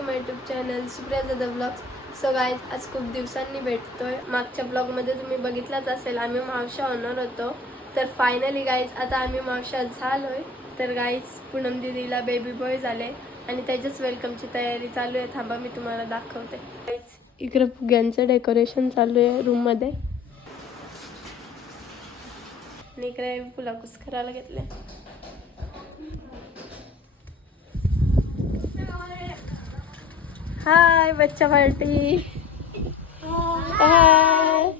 To my YouTube channel Supriya Jadhav blogs. So guys आज खूप दिवसांनी भेटतोय. मागच्या ब्लॉगमध्ये तुम्ही बघितलाच असेल आम्ही मावशा होणार होतो. तर फायनली गाईज आता आम्ही मावशा झालोय. तर गाईज पूनम दीदीला बेबी बॉय झाले आणि त्याच्याच वेलकमची तयारी चालू आहे. थांबा मी तुम्हाला दाखवते. गाईज इकडे फुग्यांचं डेकोरेशन चालू आहे रूममध्ये आणि इकडे फुलाकुस करायला घेतले. हाय बच्चा पार्टी. हाय.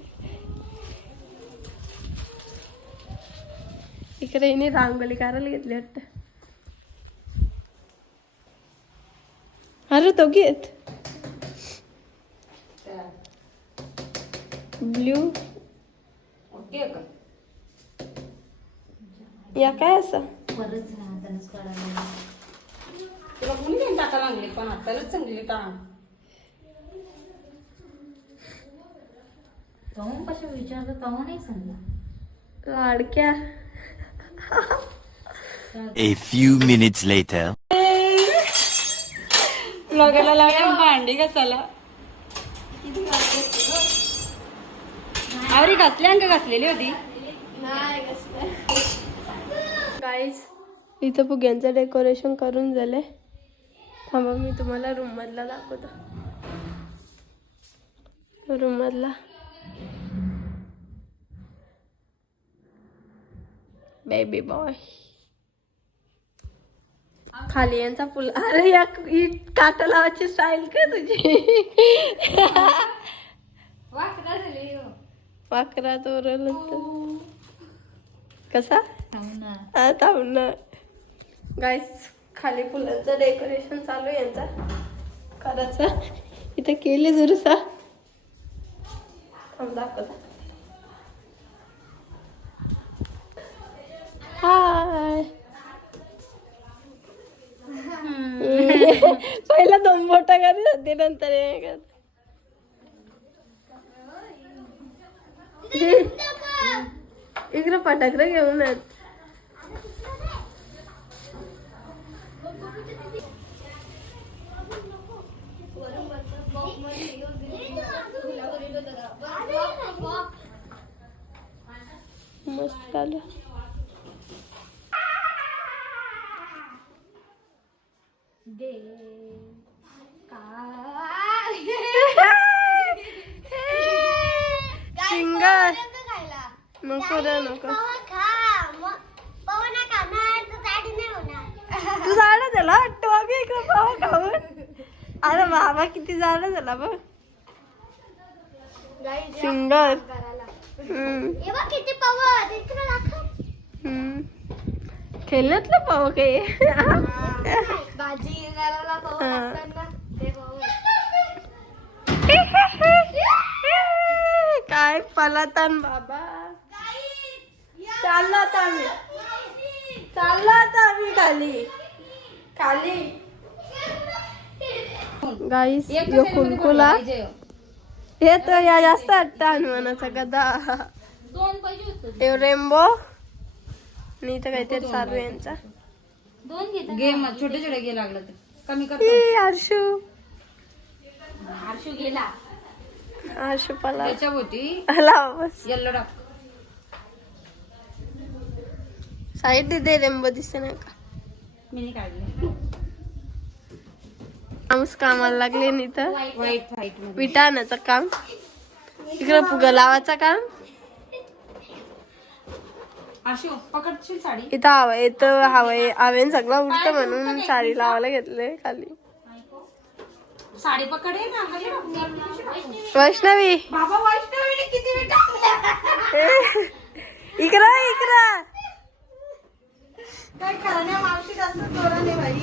इकडे हिने रांगोळी काढायला घेतली वाटतं. अरे तो घेत ब्ल्यू या काय असं तुला कोणी नाही टाका लागले पण हातालाच चांगली टाळ कहून कशा विचारलं कहून नाही समजा लाडक्या. A few minutes later. ब्लॉगरला लागून भांडी घासायला आवरी घासली अंक घासलेली होती. गाईज इथं फुग्यांचं डेकोरेशन करून झाले. थांबा मी तुम्हाला रूम मधला दाखवतो. रूम मधला बेबी बॉय खाली यांचा फुल. अरे या काटा लावायची स्टाईल काय तुझी. वाकरा तोरल कसा थांब ना. गाईस खाली फुलांचं डेकोरेशन चालू आहे यांचा करायचं. इथे केले जरूसा थांब दाखवता. हाय. पहिला 2 बोटा करीत होते नंतर इकडे फटाकडे घेऊन आहेत. मस्त आलं. सिंगर नको रे नको. तू झालं त्याला वाटतो अगं इकडे पाव खाऊन. अरे बाबा किती झालं त्याला बघ. सिंगर खेळण्यातलं पाव काही काय पलातान बाबा. चाललो आता आम्ही खाली गाईस यो कुलकुला हे तर या जास्त हट्ट हनुमानाचा गदा. हे रेम्बो आणि इथं काहीतरी चालू आहे यांचा गेम. छोटे छोटे गे लागलं ते कमी कर. आरशू गेला आरशू पला त्याच्या होती बस येल्लो डॉग साईड दे. रेम्बो दिसते नाही का. मी नाही काढले. आमच कामाला लागले नाही तर व्हाईट व्हाईट विटा आणायचं काम. इकडे फुगा लावायचं काम. आशू पकडशील साडी. इथं हवं आवेन सगळं उलट म्हणून साडी लावायला घेतले खाली. साडी पकडे ना वैष्णवी बाबा. वैष्णवीने किती वेळ टाकल्या. इकडं काय करण्या मावशी जास्त जोराने बाई.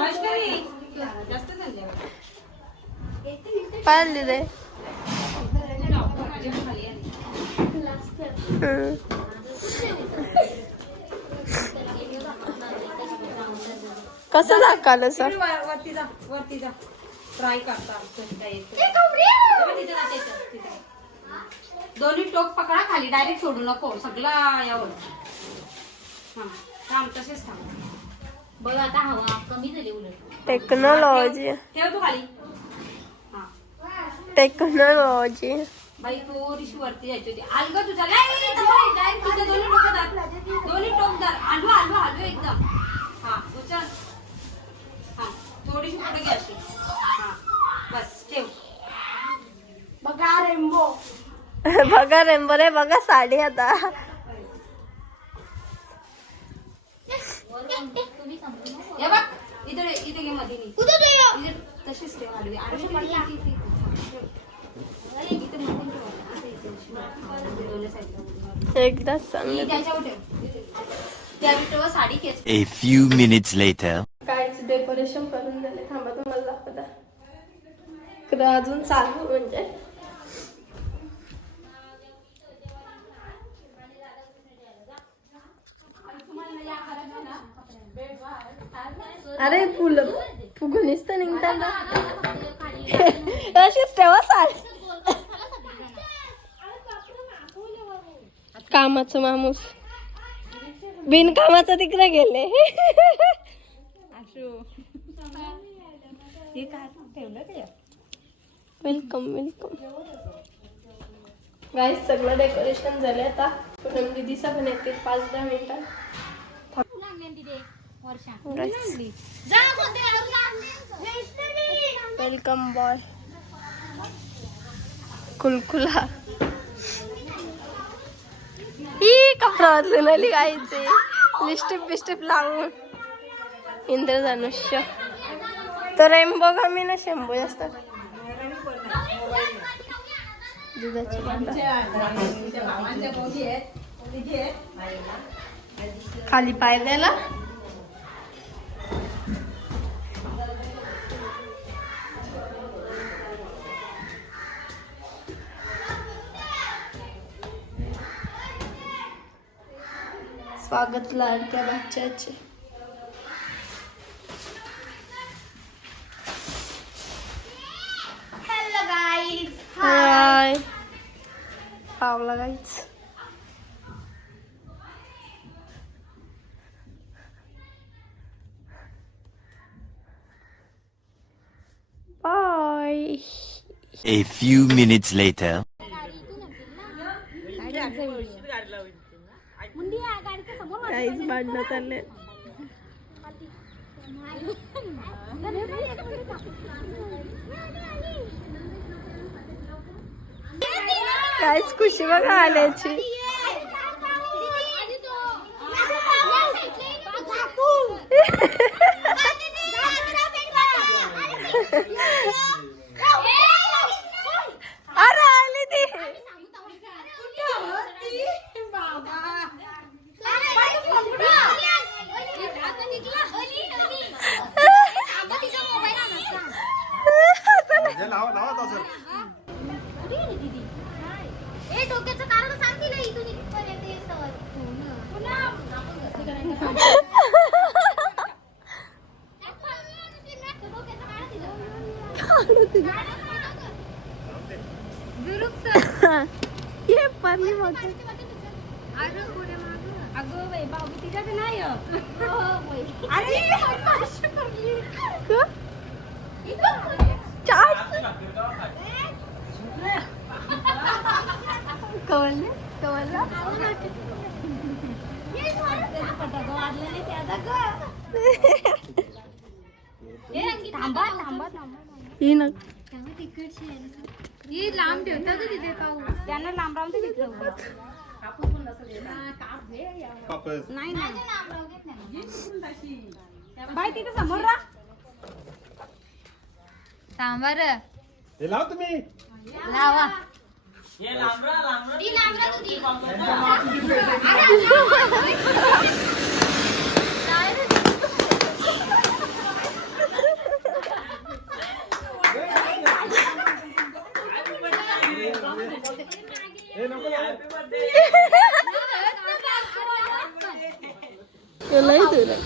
वैष्णवी जास्त झाले पाहिली दे. कसं दाखवलं सर. वरती जा फ्राय करता. दोन्ही टोक पकडा खाली, डायरेक्ट सोडू नको सगळं यावर. थांब तसेच थांब. बघ आता हवा कमी झाली उलट. टेक्नॉलॉजी ठेव तू खाली. हा टेक्नॉलॉजी. बाई थोडीशी वरती यायची होती. आलगं तुझ्या डायरेक्ट तुझे दोन्ही टोक दार. दोन्ही टोक दार. हलवा हलवा हलवा एकदम. हा उचल. हा थोडीशी पुढे घे अशी. हा बस ठेव. बघा रेम्बो. बघा रेम्बो रे. बघा साडी आता. तुम्ही समजून नको. हे बघ इथे इथे घे मध्ये नी. इथे तशीच ठेव हलवी. आणि पडला. इथे मध्ये ठेव. असं इथे दोन्ही साईडला. एकदाच सांग. त्याच्यावर ठेव. त्या विटेवर साडी खेच. A few minutes later. कायच डेकोरेशन करून झाले. थांबा तुम्हाला दाखवता. इकडं अजून चालू म्हणजे अरे फुलं फुगुनीच तर निघतात ना. अशीच ठेवा साडी. कामाचं माणूस बिनकामाचं तिकडे गेले. Welcome welcome. गाईस सगळं डेकोरेशन झाले. आता पूनम दीदीचा पण येतील 5-10 मिनिटात. Welcome boy. कुलकुला ही कपडा बदलून आली गायचे. लिस्टिप बिस्टिप लावून. इंद्रधनुष्य तर रेम्बो कमी ना शेंबो जास्त. दुधाची खाली पाय द्यायला. स्वागत लाडक्या बच्च्याचे. Hello guys. हाय पावला गाईच. Bye. A few minutes later. काहीच भांडणं चालले. काहीच खुशी बघा आल्याची. अरे आली ती. डोक्याचं कारण सांग तिला. इथून इथपर्यंत येतं. ये पाणी मग. अगं बाई बाबू तिच्यात नाही. कवलने कवलला. थांबा थांबा थांबा. ही ना ही लांब ठेवता का तिथे पाहू. त्यांना लांब राहून ते तिथं नाही नाही बाई तिथे समोर राहा. थांबा रे. हे लाव तुम्ही. लावा. हे नको लावू. नाही तुला.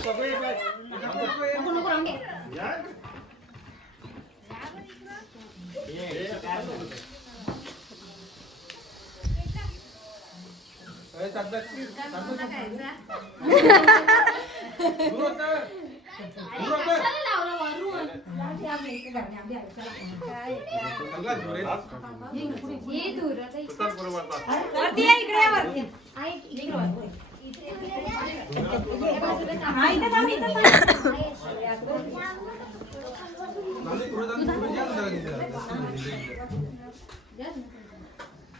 वरती या, इकडे या वरती. हा, इथं थांब, इथं थांब.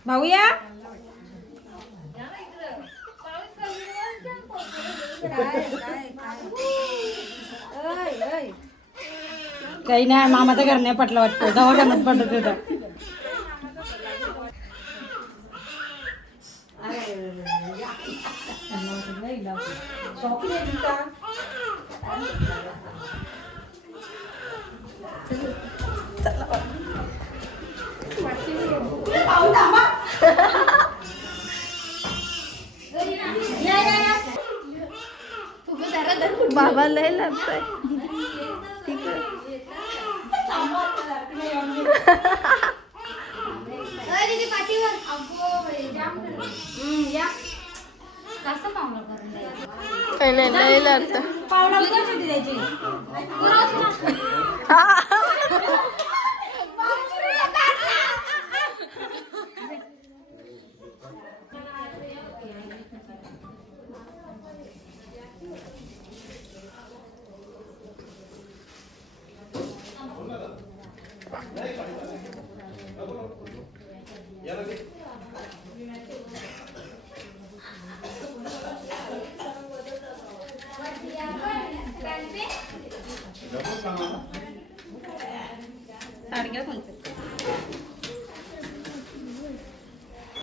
भाऊ या. काही नाही, मामाचं घर नाही पटलं वाटतं, दवाखान्यात पटत होता. बाबा लय लागतोय नाही लय लागतं. पावला कशी द्यायची.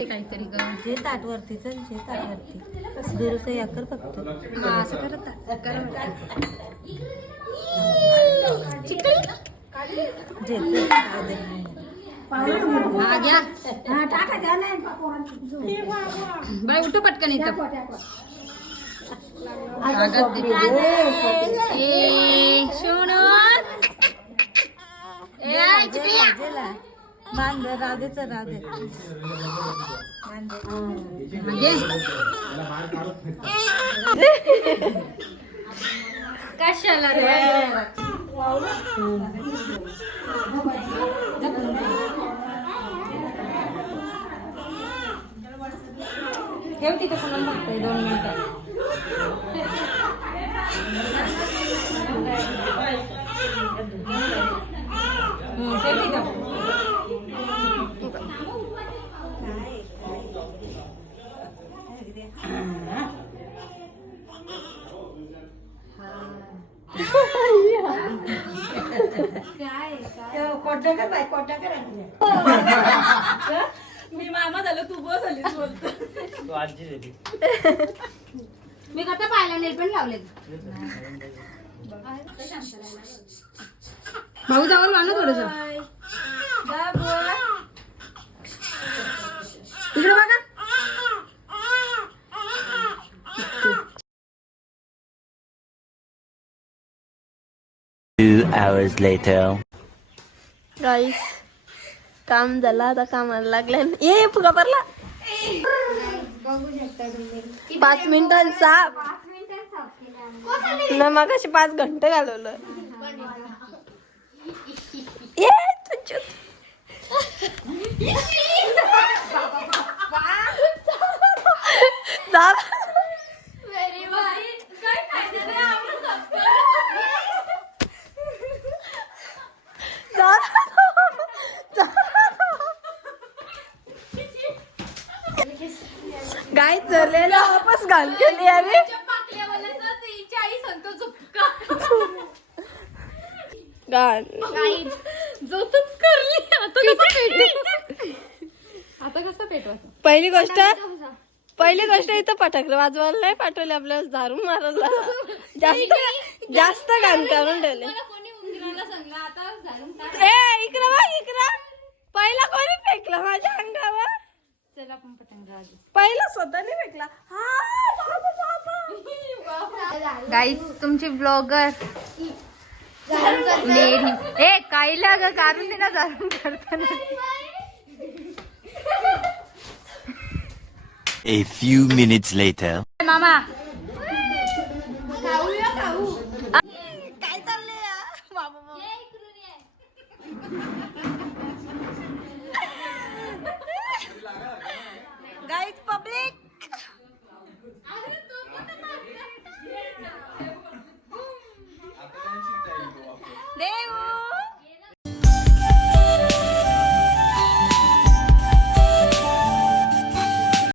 काहीतरी जे ताटवरती चल, जे ताटवरती बिरूचं याकर फक्त असं करत बाय उठ पटकन इथं. मान दे राधेचं राधे कशाला रे. ठेव तिथं कोणाला बघतोय 2 मिनिटं. ठेव तिथं. मी मामा झालं, तू बस आलीस बोलतो. मी कसा पाहिला नेल पण लावले. भाऊ जावं ना थोडस इकडे बघा. 2 hours later. गाईस काम झालं, आता कामाला लागल्या. ये फुगा भरला. 5 मिनिटांचा ना, मग अशी 5 घंटे घालवलं. ये तुझ्या गाय चरलेला वापस घाल केली अरे. जोतच करली. आता कसं पेटवायचं. पहिली गोष्ट इथं फटाकडे वाजवायला नाही पाठवले, आपल्याला झाडून मारायला जास्त घाण करून ठेवले. ए इकडं बघ, इकडं पहिला कोणी फेकला माझ्या अंगावर. चला आपण पतंग पहिला स्वतःने फेकला. गाईस तुमची ब्लॉगर ए कायला ग काढून दे ना जाणून करताना. A few minutes later. मामा खाऊया खाऊ.